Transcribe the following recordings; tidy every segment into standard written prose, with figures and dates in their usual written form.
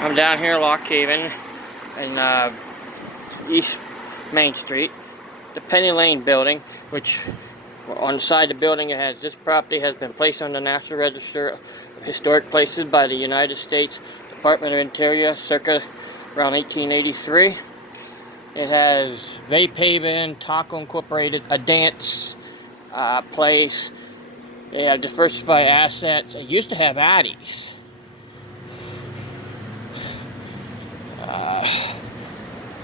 I'm down here in Lock Haven in East Main Street. The Penny Lane building, which on the side of the building it has this property has been placed on the National Register of Historic Places by the United States Department of Interior circa around 1883. It has Vape Haven, Taco Incorporated, a dance place. They have diversified assets. It used to have Addie's.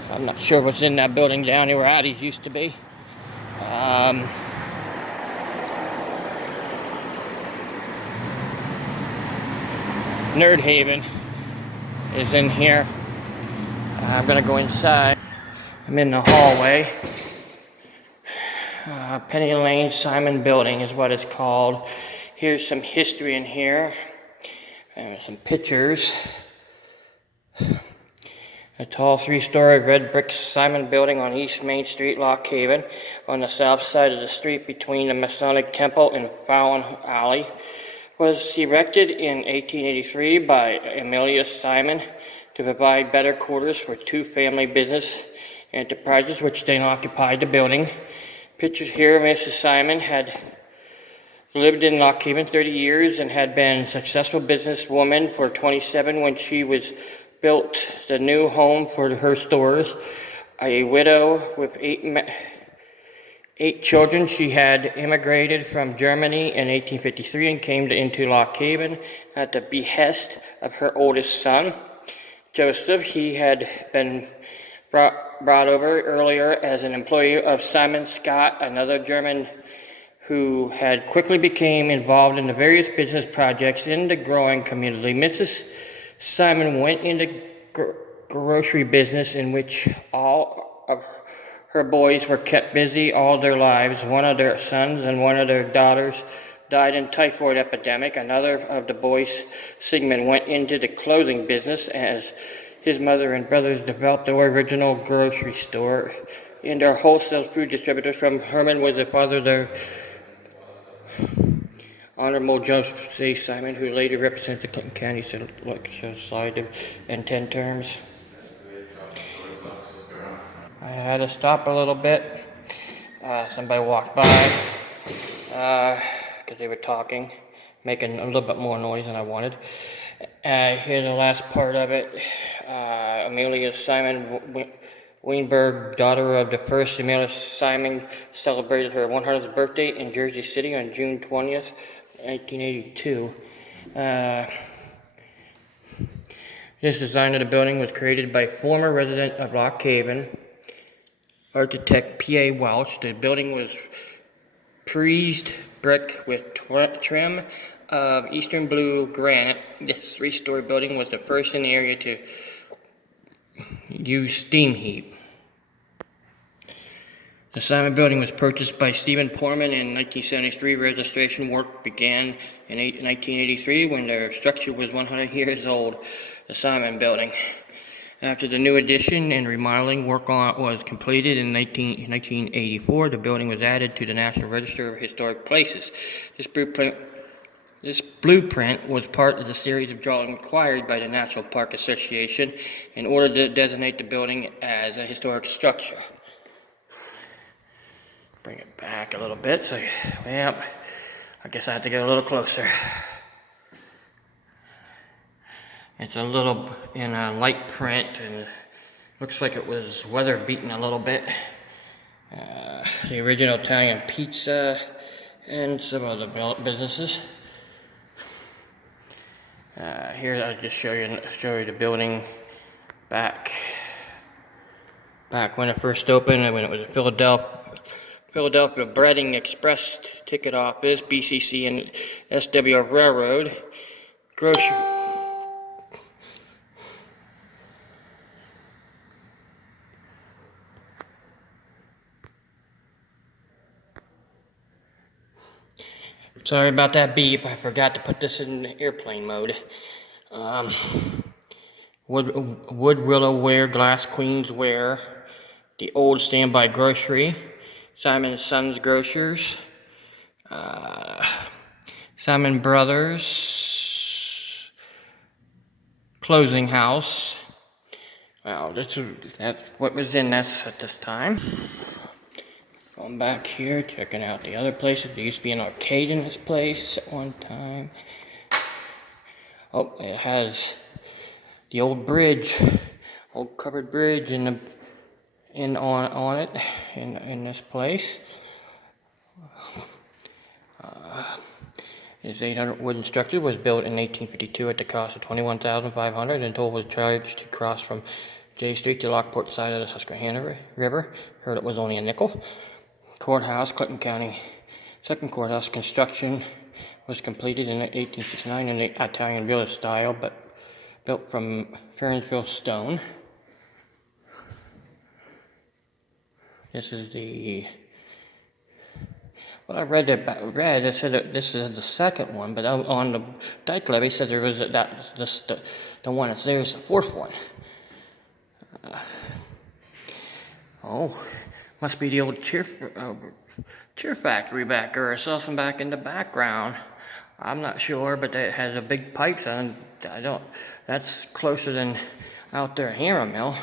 I'm not sure what's in that building down here where Addie's used to be. Nerd Haven is in here. I'm gonna go inside. I'm in the hallway. Penny Lane Simon Building is what it's called. Here's some history in here. Some pictures. A tall three-story red brick Simon building on East Main Street, Lock Haven, on the south side of the street between the Masonic Temple and Fallon Alley, was erected in 1883 by Emilius Simon to provide better quarters for two family business enterprises which then occupied the building. Pictured here, Mrs. Simon had lived in Lock Haven 30 years and had been a successful businesswoman for 27 when she was built the new home for her stores. A widow with eight children, she had immigrated from Germany in 1853 and came into Lock Haven at the behest of her oldest son, Joseph. He had been brought over earlier as an employee of Simon Scott, another German who had quickly became involved in the various business projects in the growing community. Mrs. Simon went into grocery business in which all of her boys were kept busy all their lives. One of their sons and one of their daughters died in typhoid epidemic. Another of the boys, Sigmund, went into the clothing business as his mother and brothers developed their original grocery store and their wholesale food distributor. From Herman was the father of their Honorable Joseph C. Simon, who later represents the Clinton County Legislature in 10 terms. I had to stop a little bit. Somebody walked by because they were talking, making a little bit more noise than I wanted. Here's the last part of it. Amelia Simon Weinberg, daughter of the first Amelia Simon, celebrated her 100th birthday in Jersey City on June 20th, 1982. This design of the building was created by former resident of Lock Haven, architect P.A. Welch. The building was preased brick with trim of eastern blue granite. This three-story building was the first in the area to use steam heat. The Simon building was purchased by Stephen Portman in 1973. Registration work began in 1983 when their structure was 100 years old, the Simon building. After the new addition and remodeling work was completed in 1984, the building was added to the National Register of Historic Places. This blueprint was part of the series of drawings required by the National Park Association in order to designate the building as a historic structure. Bring it back a little bit, so well, I guess I have to get a little closer. It's a little in a light print and looks like it was weather beaten a little bit. The original Italian pizza and some other businesses. Here I'll just show you the building back when it first opened and when it was a Philadelphia Breading Express ticket office, BCC and SW Railroad, grocery. Sorry about that beep, I forgot to put this in airplane mode. Wood Willow Ware, Glass Queens Ware, the Old Standby Grocery, Simon & Sons Grocers, Simon Brothers, closing house. Well, that's what was in this at this time. Going back here, checking out the other places. There used to be an arcade in this place at one time. Oh, it has the old bridge, old covered bridge on it in this place. This 800 wooden structure was built in 1852 at the cost of $21,500, and toll was charged to cross from J Street to Lockport side of the Susquehanna River. Heard it was only a nickel. Courthouse, Clinton County. Second courthouse construction was completed in 1869 in the Italian village style, but built from Ferensville stone. This is the... Well, I read it said that this is the second one, but on the dike levy said there was the one that's there is the fourth one. Oh, must be the old cheer factory back there. I saw some back in the background. I'm not sure, but it has a big pipes on. That's closer than out there at Hammer Mill.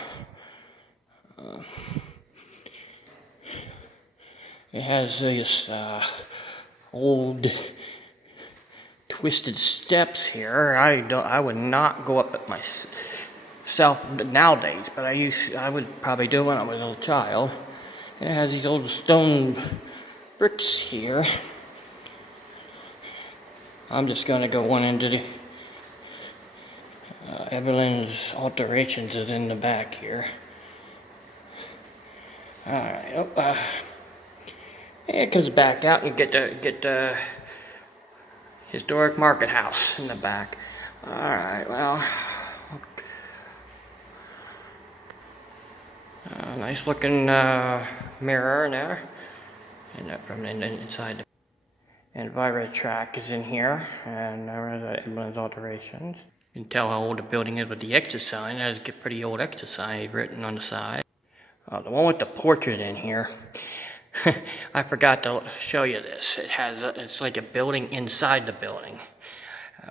It has this old twisted steps here. I would not go up it myself nowadays, but I would probably do when I was a child. And it has these old stone bricks here. I'm just gonna go one into the Evelyn's alterations is in the back here. All right. It comes back out and get the historic market house in the back. All right, well, nice looking mirror in there, and from the inside. And Vira track is in here, and there are the Evelyn's alterations. You can tell how old the building is with the exit sign. It has a pretty old exit sign written on the side. The one with the portrait in here. I forgot to show you this. It's like a building inside the building,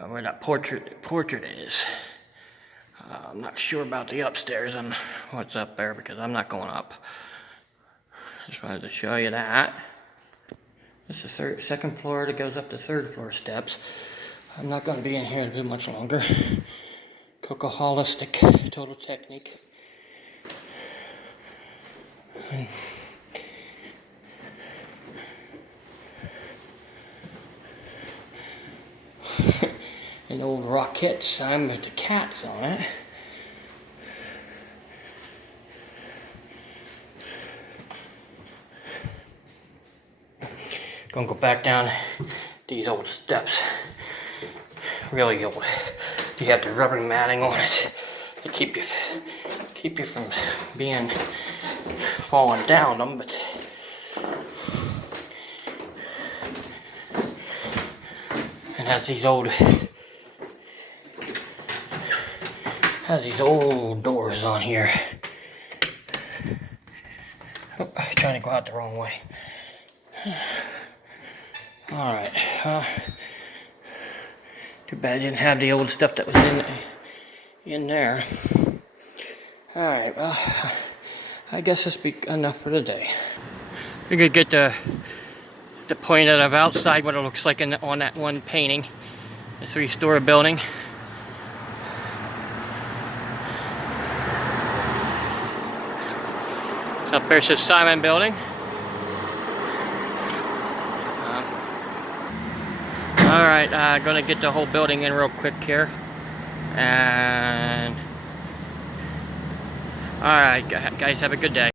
where that portrait is. I'm not sure about the upstairs and what's up there because I'm not going up. Just wanted to show you that. This is the second floor that goes up to third floor steps. I'm not going to be in here too much longer. Coca-Holistic Total Technique. An old rocket sign with the cats on it. Gonna go back down these old steps. Really old. You have the rubber matting on it to keep you from being falling down them, but and has these old doors on here. Oh, I'm trying to go out the wrong way. Alright, too bad I didn't have the old stuff that was in there. Alright, well, I guess this will be enough for today. You're gonna get the point out of outside what it looks like on that one painting. The three-story building. So up there's the Simon building. Alright, gonna get the whole building in real quick here. And alright, guys, have a good day.